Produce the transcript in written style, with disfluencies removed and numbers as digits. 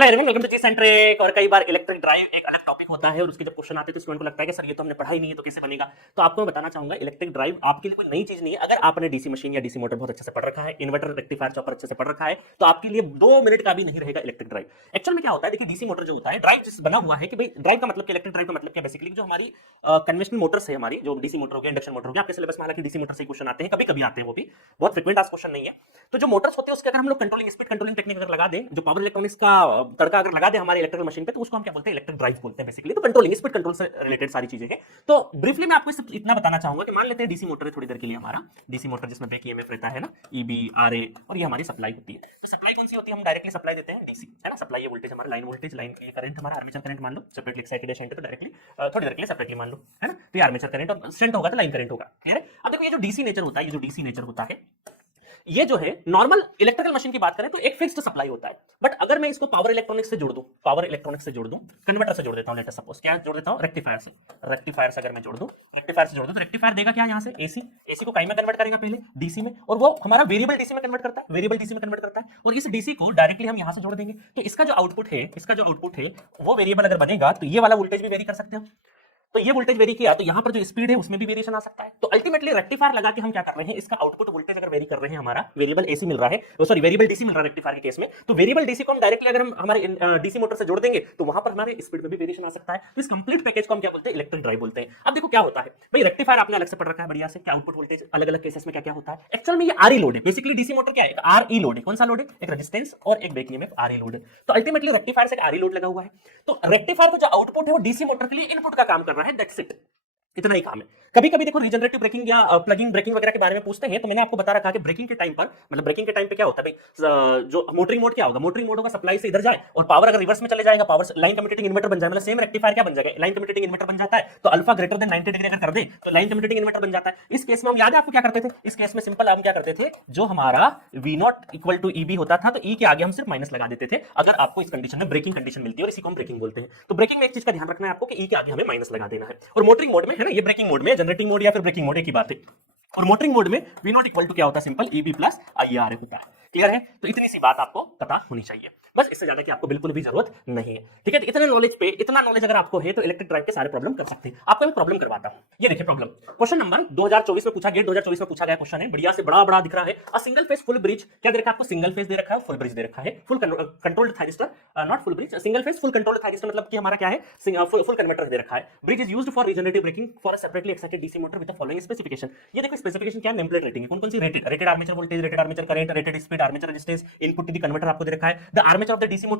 Hello everyone, welcome to G centric. और कई बार electric drive एक अलग टॉपिक होता है और उसके जब क्वेश्चन आते हैं तो स्टूडेंट को लगता है कि सर ये तो हमने पढ़ा ही नहीं है तो कैसे बनेगा। तो आपको मैं बताना चाहूंगा इलेक्ट्रिक ड्राइव आपके लिए कोई नई चीज नहीं है। अगर आपने डीसी मशीन या डीसी मोटर बहुत अच्छे से पढ़ रखा है, इन्वर्टर रेक्टिफायर चॉपर अच्छे से पढ़ रखा है, तो आपके लिए 2 मिनट का भी नहीं रहेगा इलेक्ट्रिक ड्राइव। एक्चुअल में क्या होता है, देखिए डीसी मोटर जो होता है, ड्राइव जिस बना हुआ है कि भाई ड्राइव का मतलब क्या, इलेक्ट्रिक ड्राइव का मतलब क्या, बेसिकली जो हमारी कन्वेंशनल मोटर्स है, हमारी जो डीसी मोटर हो गया, इंडक्शन मोटर हो गया, आपके सिलेबस में हालांकि डीसी मोटर से क्वेश्चन आते हैं, कभी कभी आते हैं, वो भी बहुत फ्रीक्वेंट आज क्वेश्चन नहीं है। तो जो मोटर्स होते हैं उसके अगर हम लोग कंट्रोलिंग स्पीड कंट्रोलिंग टेक्निक अगर लगा दें, जो पावर इलेक्ट्रॉनिक्स का तड़का अगर लगा दे हमारे इलेक्ट्रिकल मशीन पे, तो उसको हम क्या बोलते हैं, इलेक्ट्रिक ड्राइव बोलते हैं बेसिकली। तो कंट्रोलिंग स्पीड कंट्रोल से रिलेटेड सारी चीजें हैं। तो ब्रीफली मैं आपको इतना बताना चाहूंगा कि मान लेते हैं डीसी मोटर है थोड़ी देर के लिए, हमारा डीसी मोटर जिसमें ब्रेक ईएमएफ रहता है ना, ईबी आरए, और ये हमारी सप्लाई होती है। तो सप्लाई कौन सी होती है, हम डायरेक्टली सप्लाई देते हैं डीसी, है ना। सप्लाई ये वोल्टेज हमारा लाइन वोल्टेज, लाइन ये करंट हमारा आर्मेचर करंट मान लो, सेपरेटली एक्साइटेड है शंट तो डायरेक्टली थोड़ी देर के लिए सेपरेटली मान लो, है ना। तो ये आर्मेचर करंट और शंट होगा तो लाइन करंट होगा, क्लियर है। अब देखो ये जो डीसी नेचर होता है, ये जो डीसी नेचर होता है, ये जो है नॉर्मल इलेक्ट्रिकल मशीन की बात करें तो एक फिक्स्ड सप्लाई होता है। बट अगर मैं इसको पावर इलेक्ट्रॉनिक्स से जोड़ दूं, पावर इलेक्ट्रॉनिक्स से जोड़ दूं, कन्वर्टर से जोड़ देता हूं, लेट अस सपोज क्या जोड़ देता हूं, रेक्टिफायर से। रेक्टिफायर से अगर मैं जोड़ दूं, रेक्टिफायर से जोड़ दूं तो रेक्टिफायर देगा क्या, यहां से एसी, एसी को काई में कन्वर्ट करेगा पहले डीसी में, और वो हमारा वेरिएबल डीसी में कन्वर्ट करता है, वेरिएबल डीसी में कन्वर्ट करता है। और इस डीसी को डायरेक्टली हम यहां से जोड़ देंगे, तो इसका जो आउटपुट है, इसका जो आउटपुट है वो वेरिएबल अगर बनेगा तो ये वाला वोल्टेज भी वेरी कर सकते हैं। तो ये वोल्टेज वेरी किया तो यहां पर जो स्पीड है उसमें भी वेरिएशन आ सकता है। तो अल्टीमेटली रेक्टिफायर लगा के हम क्या कर रहे हैं, इसका आउटपुट वोल्टेज अगर वेरी कर रहे हैं, हमारा वेरिएबल एसी मिल रहा है, सॉरी वेरिएबल डीसी मिल रहा है रेक्टिफायर के केस में, तो वेरिएबल डीसी को हम डायरेक्टली अगर हम हमारे डीसी मोटर से जोड़ देंगे तो वहां पर हमारे स्पीड में भी वेरिएशन आ सकता है। तो इस कंप्लीट पैकेज को हम क्या बोलते हैं, इलेक्ट्रिक ड्राइव बोलते हैं। अब देखो क्या होता है भाई, रेक्टिफायर आपने अलग से पढ़ रखा है बढ़िया से, क्या आउटपुट वोल्टेज अलग अलग केसेस में क्या क्या होता है। एक्चुअल में ये आरई लोड है बेसिकली, डीसी मोटर क्या है, एक आरई लोड है। कौन सा लोड है, एक रेजिस्टेंस और एक बैक ईएमएफ, आरई लोड है। तो अल्टीमेटली रेक्टिफायर से एक आरई लोड लगा हुआ है, तो रेक्टिफायर का जो आउटपुट है वो डीसी मोटर के लिए इनपुट का काम कर रहा है, दैट्स इट, इतना ही काम है। कभी कभी देखो रीजनरेटिव ब्रेकिंग या प्लगिंग ब्रेकिंग वगैरह के बारे में पूछते हैं, तो मैंने आपको बता रखा कि ब्रेकिंग के टाइम पर, मतलब ब्रेकिंग के टाइम पे क्या होता है भाई, जो मोटरिंग मोड क्या होगा, मोटरिंग मोड होगा सप्लाई से इधर जाए और पावर अगर रिवर्स में चले जाएगा, पावर लाइन कम्यूटेटिंग इन्वर्टर बन जाए, मतलब सेम रेक्टिफायर क्या बन जाएगा, लाइन कम्यूटेटिंग इन्वर्टर बन जाता है। तो अल्फा ग्रेटर देन 90 डिग्री अगर कर दे तो लाइन कम्यूटेटिंग इन्वर्टर बन जाता है। इस केस में हम याद है आपको क्या करते थे, इस केस में सिंपल हम क्या करते थे, जो हमारा V not equal to EB होता था तो ई के आगे हम सिर्फ माइनस लगा देते थे, अगर आपको इस कंडीशन में ब्रेकिंग कंडीशन मिलती है, और इसी को हम ब्रेकिंग बोलते हैं। तो ब्रेकिंग में एक चीज का ध्यान रखना है आपको कि ई के आगे हमें माइनस लगा देना है। और मोटरिंग मोड में है ना, ये ब्रेकिंग मोड में, जनरेटिंग मोड या फिर ब्रेकिंग मोड की बात है। और मोटरिंग मोड में वी नॉट इक्वल टू क्या होता है, सिंपल ईबी प्लस आईआर होता है, क्लियर है। तो इतनी सी बात आपको पता होनी चाहिए, बस इससे ज्यादा की आपको बिल्कुल भी जरूरत नहीं है, ठीक है। तो इतने नॉलेज पे, इतना नॉलेज अगर आपको है तो इलेक्ट्रिक ड्राइव के सारे प्रॉब्लम कर सकते हैं। आपको मैं प्रॉब्लम करवाता हूं, ये देखिए प्रॉब्लम, क्वेश्चन नंबर 2024 में पूछा गया, 2024 में पूछा गया क्वेश्चन है, बढ़िया से बड़ा बड़ा दिख रहा है। A single phase full bridge, क्या दे रखा है आपको, सिंगल फेज दे रखा है, फुल ब्रिज दे रखा है, full controlled thyristor, not full bridge, single phase full controlled thyristor, मतलब कि हमारा क्या है, फुल कन्वर्टर दे रखा है। Bridge is used for regenerative braking for a separately excited DC motor with the following specification. ये देखो स्पेसिफिकेशन क्या है, नेम प्लेट रेटिंग है, कौन कौन सी rated, rated armature voltage, rated armature current, rated speed, armature resistance, input to the converter आपको दे रखा है। The armature of the DC motor